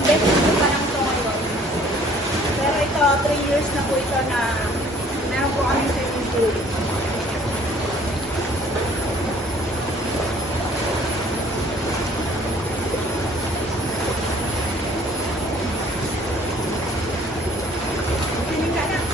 Dalawang beses ko pa lang ito ngayon. Pero ito, 3 years na po ito na meron po kami swimming pool. Swimming ka na.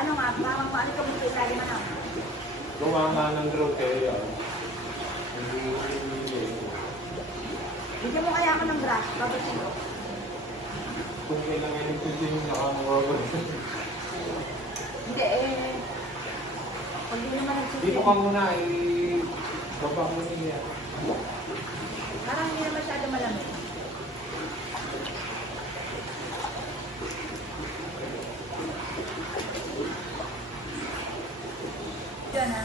Ano nga, parang paano ka mong ilalim na? Gawa nga ng rotel. Bigyan mo kaya ako ng brush, babasin ko. Kung kailangan yung kusin yung nakamawag. Hindi pag di naman nagsusin. Dito ka muna, baba mo niya. Parang hindi na masyado malamig. Diyan ha.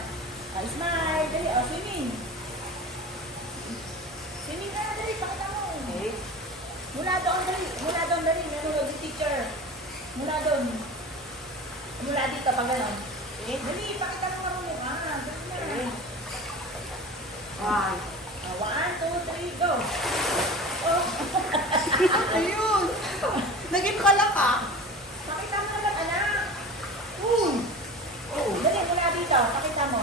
Smile, dali. Swimming. Swimming ka na, dali. Pakita mo. Mula doon, dali. Mula doon, dali. Nanonood yung teacher. Mula doon. Mula dito, pag gano'n. Dali, pakita mo marunong. Dali na. 1, 2, 3, go. Oh. Ayun! Naging kala ka? Pakita mo naman, anak. Dali, mula dito. Pakita mo.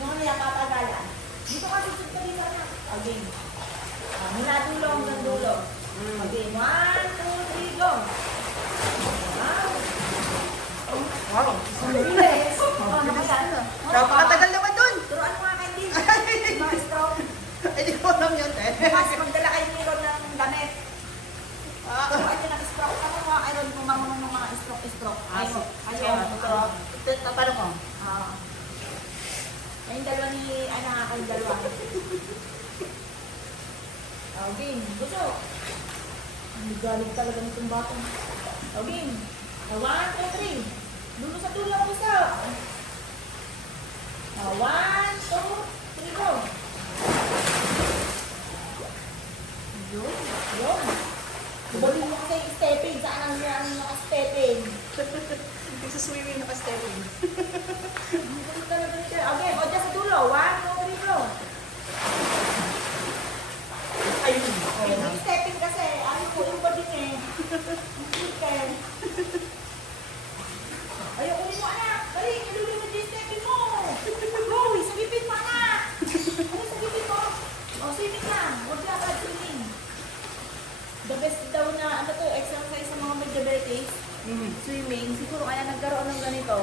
Yung ano yung papagalan. Dito ka, susud ka dito, anak. Okay. Mula dulo hanggang dulo. Okay, 1, 2, 3, go. Wow. Ang bilis. Nakasano. Napakatagal naman dun! Turuan mo nga kayo din. Mga stroke. Eh, di ko alam yun eh. Bukas magdala kayo nilo ng damit. Turuan nyo ng stroke. Ano mga iron kung marunong ng mga stroke? Ayun. Paano ko? Ayun dalawa ni, kayong dalawa. Okay, gusto. Ang galing talaga nitong batang. Okay. 1, 2, 3. Dulo sa dulo ang gusto. 1, 2, 3, go. Yun. Balik mo kasi yung stepping. Saan ang naka-stepping? Yung sa swimming naka-stepping. Okay, o dyan sa dulo. 1, 2, 3, go. Ayun. Yung stepping kasi, po yung body niya eh. Yung chicken. Ayaw, ulit mo anak. Dali, ilulunod yung stepping mo. Go, sagipin mo anak. Ano sagipin mo? O, swimming lang. Huwag lang ka swimming. The best daw na, exercise sa mga may diabetes. Swimming. Siguro kaya nagkaroon ng ganito.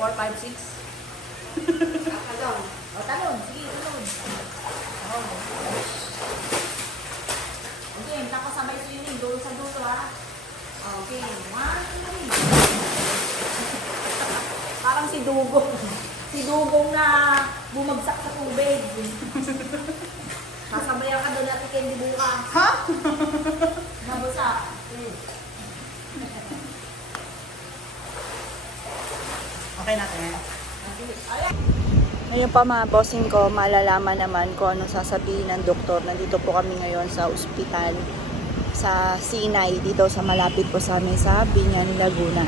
Four, five, six. Akalaw. Dugong. Si Dugong na bumagsak sa tubig. Sasabayan ka doon natin candy bukas. Ha? Nabasa. Okay natin. Ngayon pa mga bossing ko, malalaman naman kung anong sasabihin ng doktor. Nandito po kami ngayon sa ospital sa Sinay, dito sa malapit po sa amin sa Binyan, Laguna.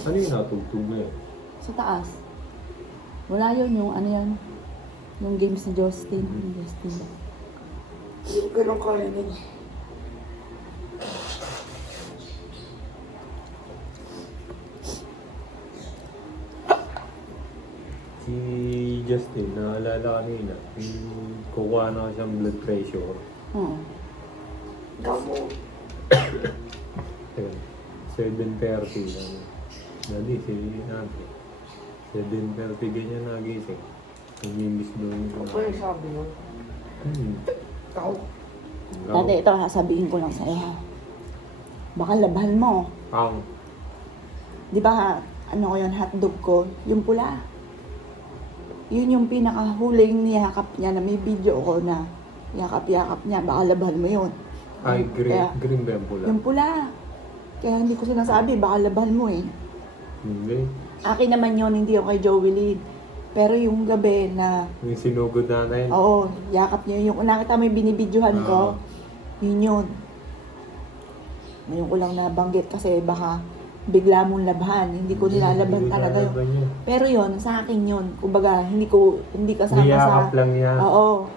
Ano yung natugtog na yun? Sa taas. Wala yun, yung ano yan. Yung games ni Justin. Yung ganun kaya nila. Si Justin, naalala kanina, yung kukuha na siyang blood pressure. Oo. Gamo. Ayun, 7:30 lang. Dali, si Ate. 7:30 ganyan nagising. Namimis doon yung Ako yung sabi nun. Ikaw. Dati ito, sasabihin ko lang sa'yo ha. Baka labahan mo. Ang Di ba, ano ko yun, hotdog ko, yung pula. Yun yung pinakahuling niyakap niya na may video ko na yakap-yakap niya. Baka labahan mo yun. ay Kaya- green ba yung pula? Yung pula. Kaya hindi ko sinasabi, baka labahan mo eh. Hindi. Akin naman yun, hindi yung kay Joey Lee. Pero yung gabi na, Yung sinugod natin. oo, yakap niya yung nakita mo yung binibidyohan ko, yun yun. Ngayon ko lang nabanggit kasi baka bigla mong labhan. Hindi ko nilalaban Hindi talaga yun. nilalaban yun. Pero yun, sa akin yun. Kumbaga, hindi kasama Niyakap sa... lang niya. Oo.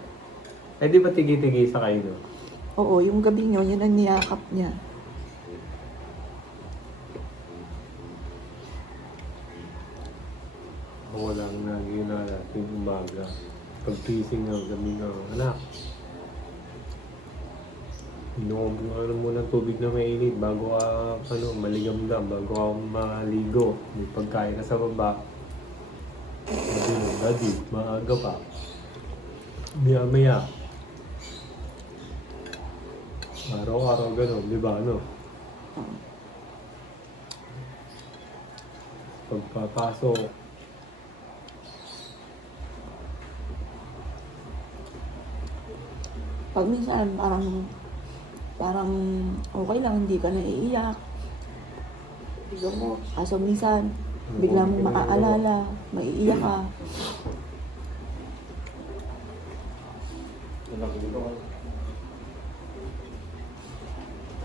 Eh di ba tigi-tigi sa kayo? No? Oo, yung gabi yun, yun ang niyakap niya. Ako lang na ginala yung umaga. Pag-kissing nga, sabi nga, anak, Inom ano muna ng tubig na mainit bago ka maligamgam, bago ka maligo. May pagkain ka sa baba. Sabi mo, Daddy, maaga pa. Maya-maya. Araw-araw ganun, di ba ano? Pagpapasok, Pag minsan, parang okay lang, hindi ka naiiyak. Gusto mo, kaso minsan, bigla mong maaalala, maiiyak ka.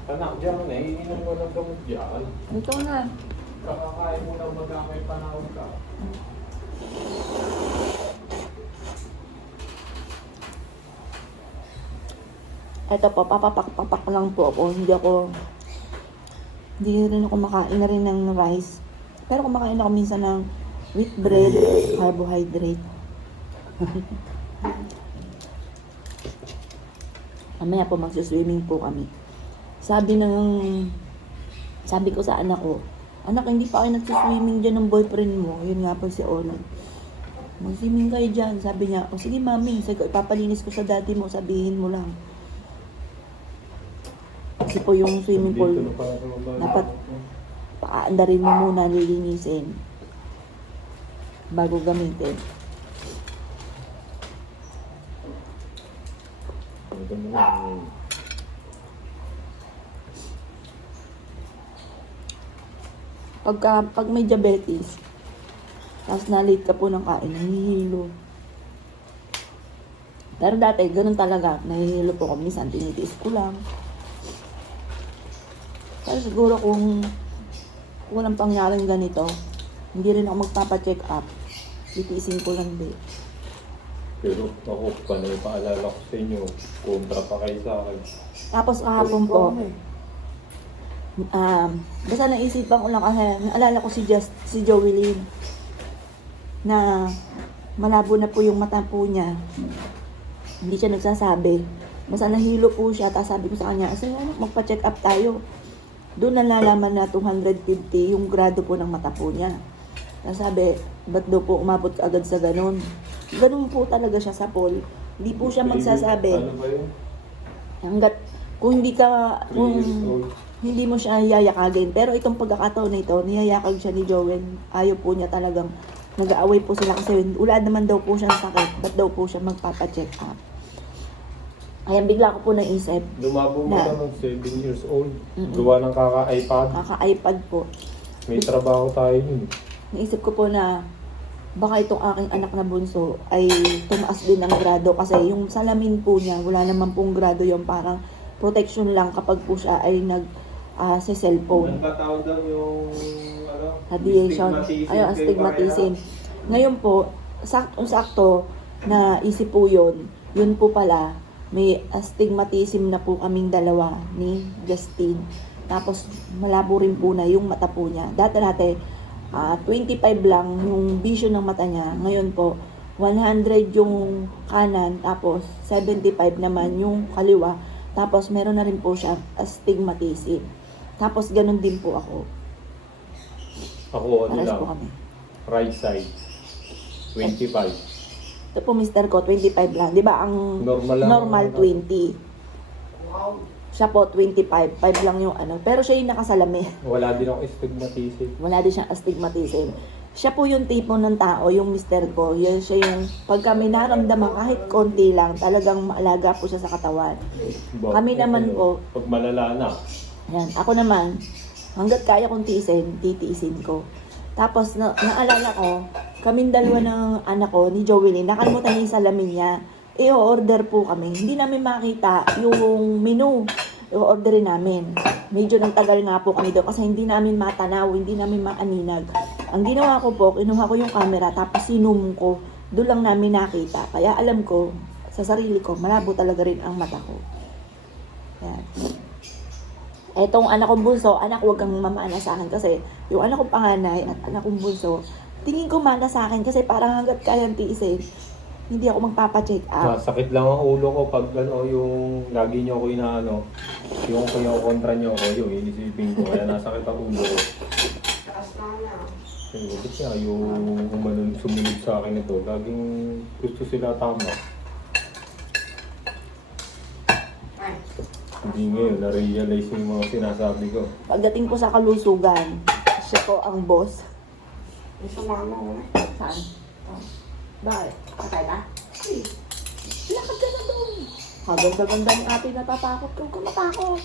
anak dyan, iinom mo ng gamot dyan. Ito na. Kakakain mo ng magamay panahon ka. Ito po, papapak lang po ako. Hindi rin ako makain na rin ng rice. Pero kumakain ako minsan ng wheat bread, carbohydrate. Mamaya po magsuswimming po kami. Sabi ko sa anak ko, anak, hindi pa kayo nagsuswimming dyan ng boyfriend mo. Yun nga po si Ona. Mag-swimming kayo dyan. Sabi niya, o sige mami, ipapalinis ko sa daddy mo, sabihin mo lang. Kasi po yung swimming pool, dapat paandarin mo muna, lilinisin bago gamitin. Pag may diabetes, tapos na-late ka po ng kain, nahihilo. Pero dati, ganun talaga, nahihilo po kami, minsan tinitiis ko lang. Pero siguro kung walang pangyaring ganito, hindi rin ako magpapa-check up. Titiisin ko lang din. Pero ako, panay paalala ko sa inyo, kontra pa kayo sa akin. Tapos kahapon po, basta naisipan ko lang kasi naalala ko si Joelyn na malabo na po yung mata po niya. Hindi siya nagsasabi. Basta nahilo po siya, tapos sabi ko sa kanya, "Asa yan, magpa-check up tayo." Doon nalalaman na 250 yung grado po ng mata po niya. Tapos sabi, ba't daw po umabot agad sa ganun? Ganun po talaga siya sa pool. Hindi po siya magsasabi. Ano ba yun? Hanggat, kung hindi mo siya yayakagin. Pero itong pagkakataon na ito, niyayakag siya ni Joel. Ayaw po niya talagang nag-aaway po sila kasi wala naman daw po siya sakit. Ba't daw po siya magpapacheck up? Kaya bigla ko po naisip, Lumabo mo Na- na ng 7 years old. Gawa ng kaka-iPad. kaka-iPad po. May trabaho tayo yun. Naisip ko po na baka itong aking anak na bunso ay tumaas din ng grado kasi yung salamin po niya, wala naman pong grado yung parang protection lang kapag po siya ay sa cellphone. Ang tawag daw yung Radiation. Ayun, astigmatism. Ngayon po, sakto na isip po yun po pala, may astigmatism na po kaming dalawa ni Justin. Tapos malabo rin po na yung mata po niya. Dati 25 lang yung vision ng mata niya. Ngayon po, 100 yung kanan, tapos 75 naman yung kaliwa. Tapos meron na rin po siya astigmatism. Tapos ganun din po ako. Ako, ano Pares lang, po kami. right side. 25. Ito po mister ko, 25 lang. Di ba ang Normal lang. normal 20. Siya po 25. 5 lang yung ano. Pero siya yung nakasalami. Wala din ako astigmatism. Wala din siyang astigmatism. Siya po yung tipo ng tao, yung mister ko. Yun siya yung, pagka may naramdaman kahit konti lang, talagang maalaga po siya sa katawan. Kami naman po, Pag malala na. yan, ako naman, hanggat kaya kong titiisin ko. Tapos, naalala ko, kaming dalawa ng anak ko, ni Joelyn, nakalimutan niya yung salamin niya. I-order po kami. Hindi namin makita yung menu. I-orderin namin. Medyo nagtagal nga po kami doon kasi hindi namin matanaw, hindi namin maaninag. Ang ginawa ko po, kinuha ko yung camera, tapos sinum ko. Doon lang namin nakita. Kaya alam ko, sa sarili ko, malabo talaga rin ang mata ko. Yan. Etong anak kong bunso, anak, huwag kang mamana sa akin kasi yung anak kong panganay at anak kong bunso, tingin ko mana sa akin kasi parang hanggat kayang tiisin. hindi ako magpapacheck up. Sakit lang ang ulo ko pag ano, yung lagi niyo ako inaano, yung kontra niyo ako, yung iisipin ko, kaya nasakit ang ulo ko. Taas na na. Yung bakit nga yung umanon sumunod sa akin ito, laging gusto sila tama. Ay. Hindi ngayon, na-realize yung mga sinasabi ko. Pagdating ko sa kalusugan, siya ko ang boss. May sumama ko na. Saan? Oh. Bakit? Patay ka? Eh, lakad ka na doon. Ganda-ganda ni ate, natatakot ka. Huwag ka matakot.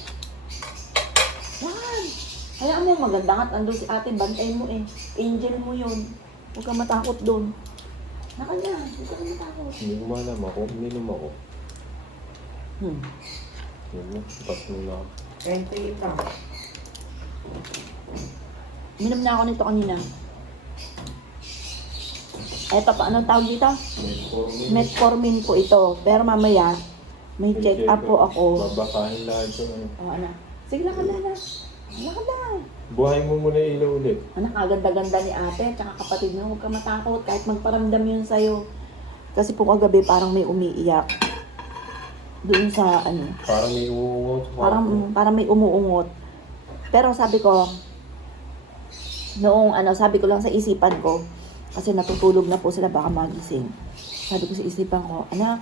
Yan. Hayaan mo, maganda nga. Andun si ate, bantay mo eh. Angel mo yun. Huwag ka matakot doon. Lakad na. Huwag ka matakot. Hindi ko malam ako, uminom ako. Hmm. Yun, pas mo na. 20 ito. Minom na ako nito kanina. Eto pa, anong tawag dito? Metformin po ito. Pero mamaya, may check up po ako. Babasahin lahat yung ano. Ano? Sige, lakad na na. Lakad na. Buhayin mo muna yung ilaw ulit. Anak, aganda-ganda ni ate at saka kapatid mo. Huwag ka matakot kahit magparamdam yun sa'yo. Kasi po kagabi parang may umiiyak. Doon sa ano. Parang may uungot. Parang may umuungot. Pero sabi ko, noong ano, sabi ko lang sa isipan ko, kasi natutulog na po sila baka magising. Sabi ko sa isipan ko, anak,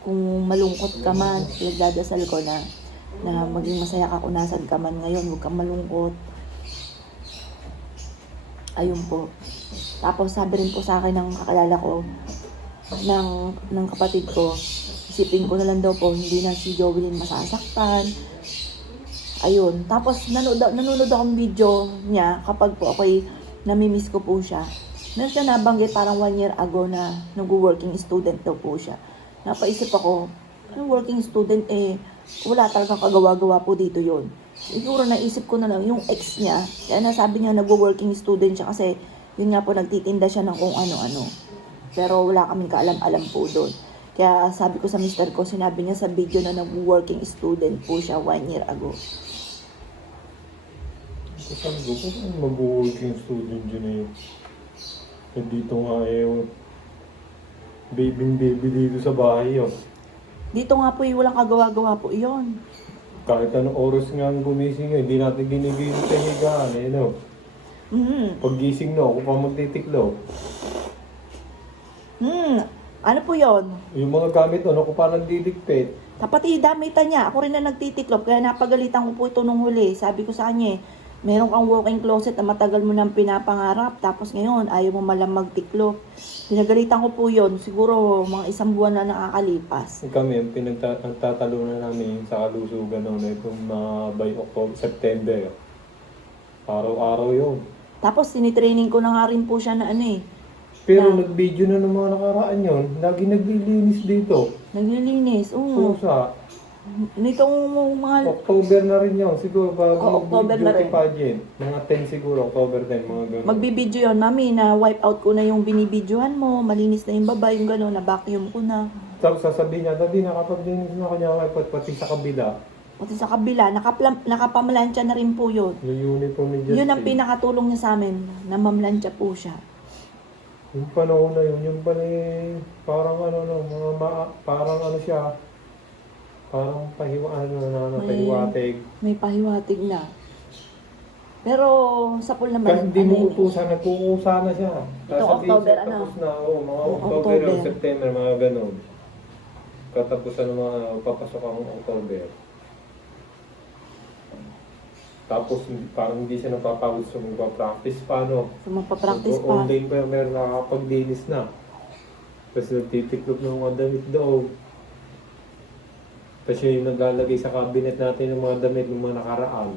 kung malungkot ka man, pinagdadasal ko na maging masaya ka kung nasan ka man ngayon, huwag kang malungkot. Ayun po. Tapos sabi rin po sa akin ng kakalala ko, ng kapatid ko, isipin ko na lang daw po, hindi na si Jovelyn masasaktan. Ayun. Tapos nanonood akong video niya kapag po ako'y namimiss ko po siya. Meron siya nabanggit parang 1 year ago na nag-working student daw po siya. Napaisip ako, working student wala talagang kagawa-gawa po dito yon. Siguro naisip ko na lang yung ex niya, kaya nasabi niya nag-working student siya kasi yun nga po nagtitinda siya ng kung ano-ano. Pero wala kaming kaalam-alam po doon. Kaya sabi ko sa mister ko, sinabi niya sa video na nag-working student po siya 1 year ago. Sabi ko, kung mag-working student dyan eh. Dito nga baby dito sa bahay yun. Dito nga po walang kagawa-gawa po iyon. Kahit anong oras nga ang gumising hindi natin ginigising sa higaan eh, no? Pag gising no, ako pa magtitiklaw. Ano po yon? Yung mga gamit no, ako pa nagdidikpit. Kapatid, damitan niya. Ako rin na nagtitiklop, kaya napagalitan ko po ito nung huli. Sabi ko sa kanya, meron kang walk-in closet na matagal mo nang pinapangarap, tapos ngayon ayaw mo malang magtiklop. Pinagalitan ko po yon, siguro mga 1 buwan na nakakalipas. Kami, ang pinagtatalunan namin sa kalusugan noon ay kung by October, September. Araw-araw yun. Tapos tinitraining ko na nga rin po siya na Pero nag-video na ng mga nakaraan yun, lagi naglilinis dito. naglilinis. Oo. Pusa. Nitong mga October na rin yun, siguro bago October na beauty rin. pageant. Mga 10 siguro, October 10, mga gano'n. magbibideo yon, mami, na wipe out ko na yung binibidyohan mo, malinis na yung baba, yung gano'n, na vacuum ko na. Tapos sasabihin niya, Daddy, nakapaglinis na kanya pati sa kabila. Pati sa kabila, nakapamlansya na rin po yun. Yung uniform ni Justin. Yun ang pinakatulong niya sa amin, na mamlansya po siya. Yung panahon na yun, yung pala parang parang ano siya, parang pahiwatig. May pahiwatig na. Pero sa pool naman, Kasi hindi mo yun, utusan, nagkukusa na siya. Ito, October, siya, ano? tapos na, mga October October. o September, mga ganun. Katapusan ng mga papasok ang October. Tapos parang hindi siya napapagod sa magpa-practice pa, no? So magpa-practice pa. Online pa, meron nakakapaglinis na. Tapos nagtitiklop ng mga damit daw. Tapos yung naglalagay sa cabinet natin ng mga damit ng mga nakaraan.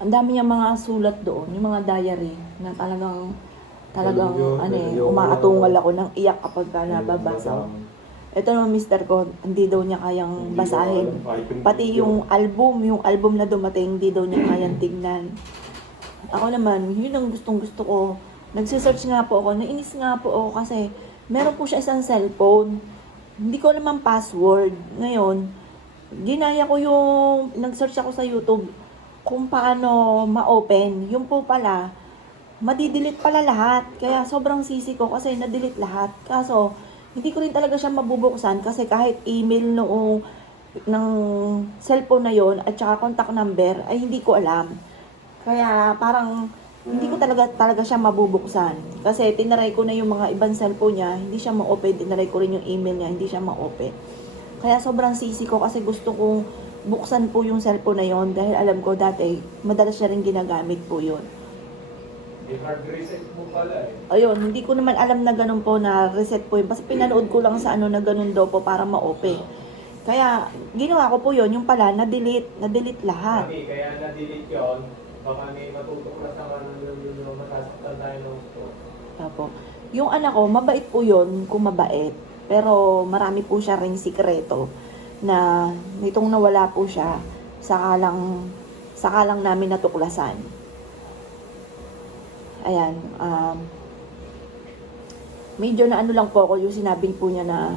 Ang dami niyang mga sulat doon, yung mga diary na talagang Yung umaatungal ako ng iyak kapag nababasa. Ito naman mister ko, hindi daw niya kayang basahin. Pati yung album na dumating, hindi daw niya kayang tignan. Ako naman, yun ang gustong-gusto ko. Nagsisearch nga po ako, nainis nga po ako kasi meron po siya isang cellphone. Hindi ko naman password. Ngayon, ginaya ko nag-search ako sa YouTube, kung paano ma-open. Yung po pala, madidelete pala lahat. Kaya sobrang sisi ko kasi na-delete lahat. Kaso, hindi ko rin talaga siya mabubuksan kasi kahit email noong ng cellphone na yon at saka contact number ay hindi ko alam. Kaya parang hindi ko talaga siya mabubuksan. Kasi tinaray ko na yung mga ibang cellphone niya, hindi siya ma-open. Tinaray ko rin yung email niya, hindi siya ma-open. Kaya sobrang sisi ko kasi gusto kong buksan po yung cellphone na yon dahil alam ko dati madalas siya rin ginagamit po yun. I-hard reset mo pala eh. Ayun, hindi ko naman alam na ganun po na reset po yun. Kasi pinanood ko lang sa ano na ganun daw po para ma-open. Kaya ginawa ko po yun, yung pala na-delete lahat. Mami, kaya na-delete yun. Baka may matutuklas na ano yung masasaktan tayo ng ito. Opo. Yung anak ko, mabait po yun kung mabait. Pero marami po siya ring sikreto na nitong nawala po siya, saka lang namin natuklasan. Ayan, medyo na ano lang po ako yung sinabi po niya na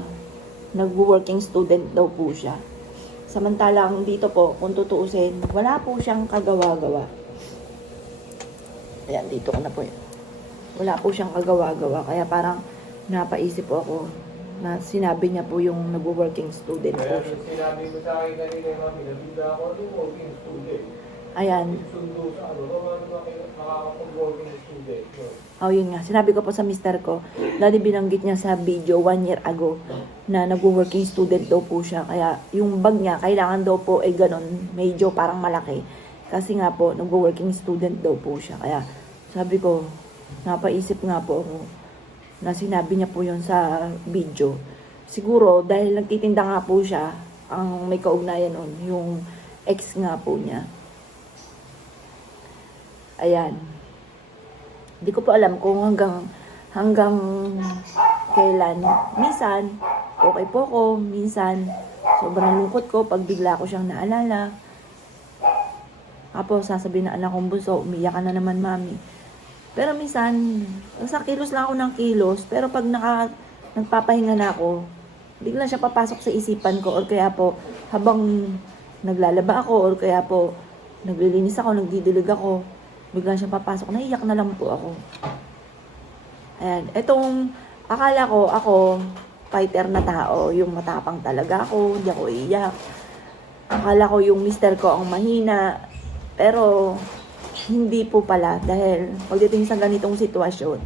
nag-working student daw po siya. Samantalang dito po, kung tutuusin, wala po siyang kagawa-gawa. Ayan, dito ko na po yun. Wala po siyang kagawa-gawa. Kaya parang napaisip po ako na sinabi niya po yung nag-working student po Kaya siya. nung sinabi mo sa akin kanina, mami, nabida ako ng working student. Ayan. Sundo sa ano, makakapag-working student. Oh, yun nga. Sinabi ko po sa mister ko, dati binanggit niya sa video 1 year ago na nag-working student daw po siya. Kaya yung bag niya, kailangan daw po ay ganun, medyo parang malaki. Kasi nga po, nag-working student daw po siya. Kaya sabi ko, napaisip nga po ako na sinabi niya po yun sa video. Siguro, dahil nagtitinda nga po siya, ang may kaugnayan nun, yung ex nga po niya. Ayan. Hindi ko pa alam kung hanggang kailan. Minsan, okay po ko. Minsan, sobrang lungkot ko pag bigla ko siyang naalala. Tapos, sasabihin na anak kong bunso, umiyak ka na naman, mami. Pero minsan, sa kilos lang ako ng kilos. Pero pag nagpapahinga na ako, bigla siya papasok sa isipan ko. Or kaya po, habang naglalaba ako, or kaya po, naglilinis ako, nagdidilig ako, bigla siya papasok, naiyak na lang po ako. Ayan, etong akala ko ako fighter na tao, yung matapang talaga ako, hindi ako iiyak. Akala ko yung mister ko ang mahina, pero hindi po pala dahil pagdating sa ganitong sitwasyon,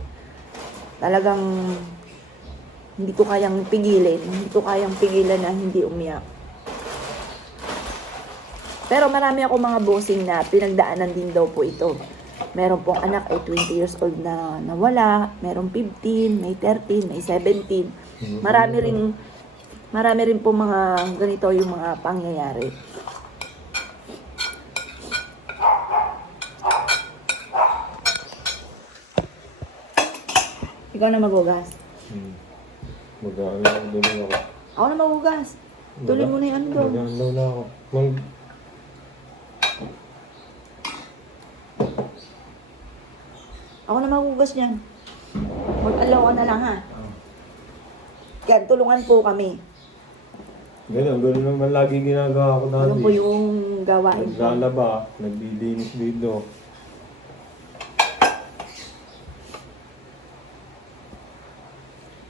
talagang hindi ko kayang pigilan na hindi umiyak. Pero marami ako mga bossing na pinagdaanan din daw po ito. Meron pong anak ay 20 years old na nawala, meron 15, may 13, may 17. Marami rin po mga ganito yung mga pangyayari. Ikaw na maghugas. Mag-ano doon ako. Ako na maghugas. Tuloy mo na yung ano doon. Mag-ano na ako. Ako na maghugas niyan. Mag-alaw ka na lang ha. Kaya tulungan po kami. Ganun naman lagi ginagawa ko dati. Ano po yung gawain ko? Naglalaba, naglilinis dito.